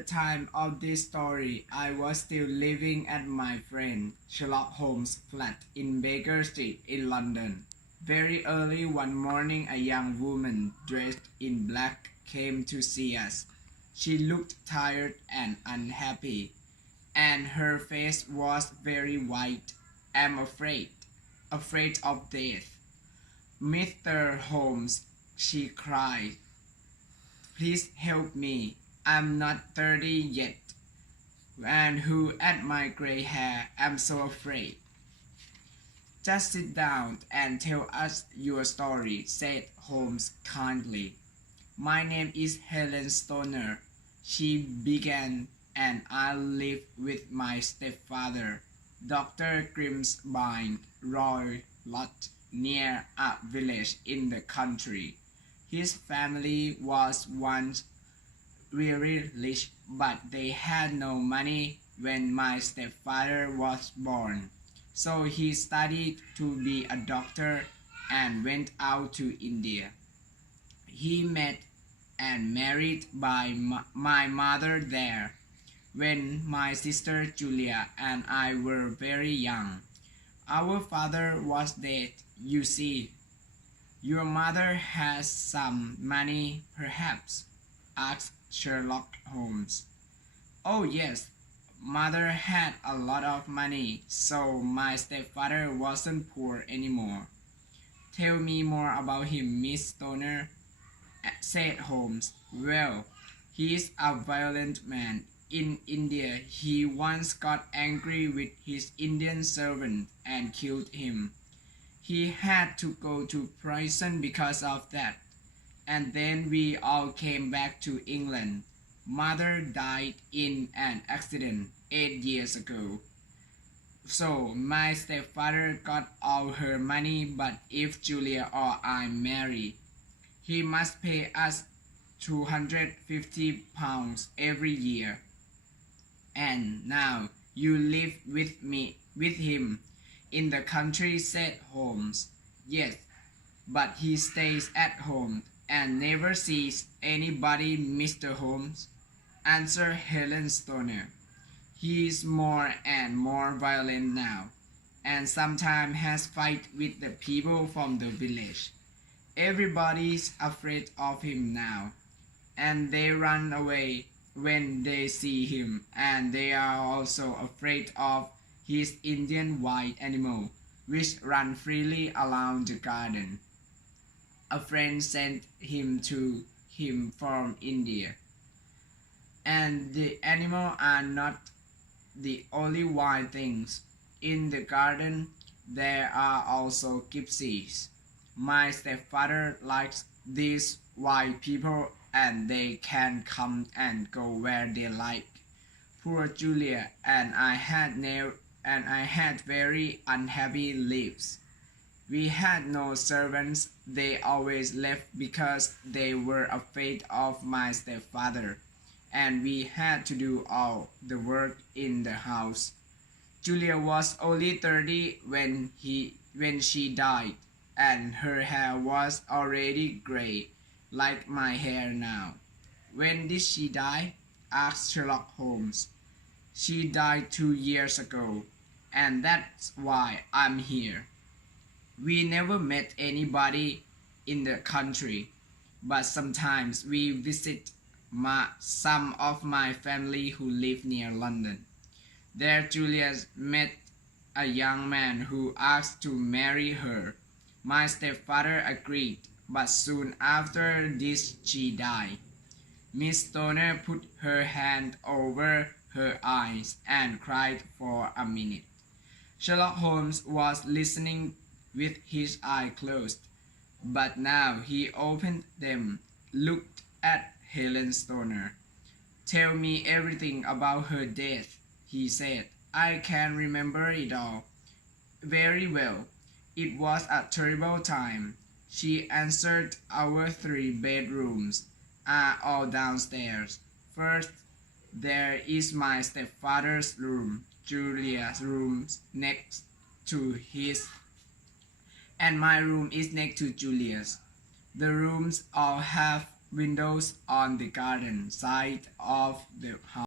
the time of this story, I was still living at my friend Sherlock Holmes' flat in Baker Street in London. Very early one morning, a young woman dressed in black came to see us. She looked tired and unhappy, and her face was very white. "I'm afraid of death. Mr. Holmes," she cried. "Please help me. I'm not 30 yet, and who at my gray hair, I'm so afraid." "Just sit down and tell us your story," said Holmes kindly. "My name is Helen Stoner," she began, "and I live with my stepfather, Dr. Grimsby Roylott, near a village in the country. His family was once very rich, but they had no money when my stepfather was born. So he studied to be a doctor and went out to India. He met and married by my mother there when my sister Julia and I were very young. Our father was dead, you see." "Your mother has some money, perhaps?" asked Sherlock Holmes. "Oh yes, mother had a lot of money, so my stepfather wasn't poor anymore." "Tell me more about him, Miss Stoner," said Holmes. "Well, he's a violent man. In India, he once got angry with his Indian servant and killed him. He had to go to prison because of that. And then we all came back to England. Mother died in an accident 8 years ago. So my stepfather got all her money, but if Julia or I marry, he must pay us £250 every year. And now you live with him in the country," said Holmes. "Yes, but he stays at home and never sees anybody, Mr. Holmes," answered Helen Stoner. "He is more and more violent now, and sometimes has fight with the people from the village. Everybody's afraid of him now, and they run away when they see him, and they are also afraid of his Indian wild animal, which run freely around the garden. A friend sent him to him from India. And the animals are not the only wild things. In the garden there are also gypsies. My stepfather likes these wild people, and they can come and go where they like. Poor Julia and I had very unhappy lives. We had no servants. They always left because they were afraid of my stepfather, and we had to do all the work in the house. Julia was only 30 when she died, and her hair was already gray, like my hair now." "When did she die?" asked Sherlock Holmes. "She died 2 years ago, and that's why I'm here. We never met anybody in the country, but sometimes we visit some of my family who live near London. There Julia met a young man who asked to marry her. My stepfather agreed, but soon after this she died." Miss Stoner put her hand over her eyes and cried for a minute. Sherlock Holmes was listening with his eyes closed, but now he opened them, looked at Helen Stoner. "Tell me everything about her death," he said. "I can remember it all very well. It was a terrible time," she answered. "Our 3 bedrooms are all downstairs. First, there is my stepfather's room, Julia's room next to his, and my room is next to Julia's. The rooms all have windows on the garden side of the house.